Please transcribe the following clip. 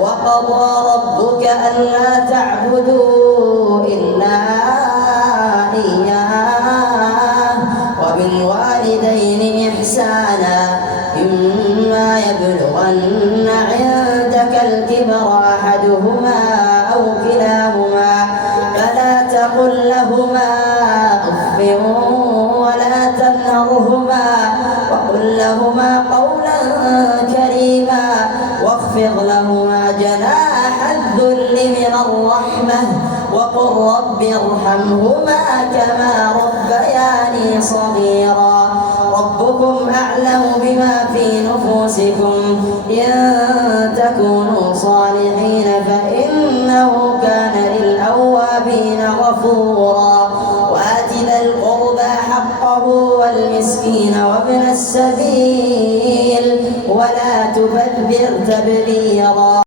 وقضى ربك ألا تعبدوا إلا إياه وبالوالدين إحسانا إما يبلغن عندك الكبر أحدهما أو كلاهما فلا تقل لهما أف ولا تنهرهما وقل لهما قولا كريما واخفض لهما جناح الذل من الرحمة وقل رب ارحمهما كما ربياني صغيرا ربكم أعلم بما في نفوسكم إن تكونوا صالحين فإنه كان للأوابين غفورا وآت ذا القربى حقه والمسكين وابن السبيل ولا تبذر تبذيرا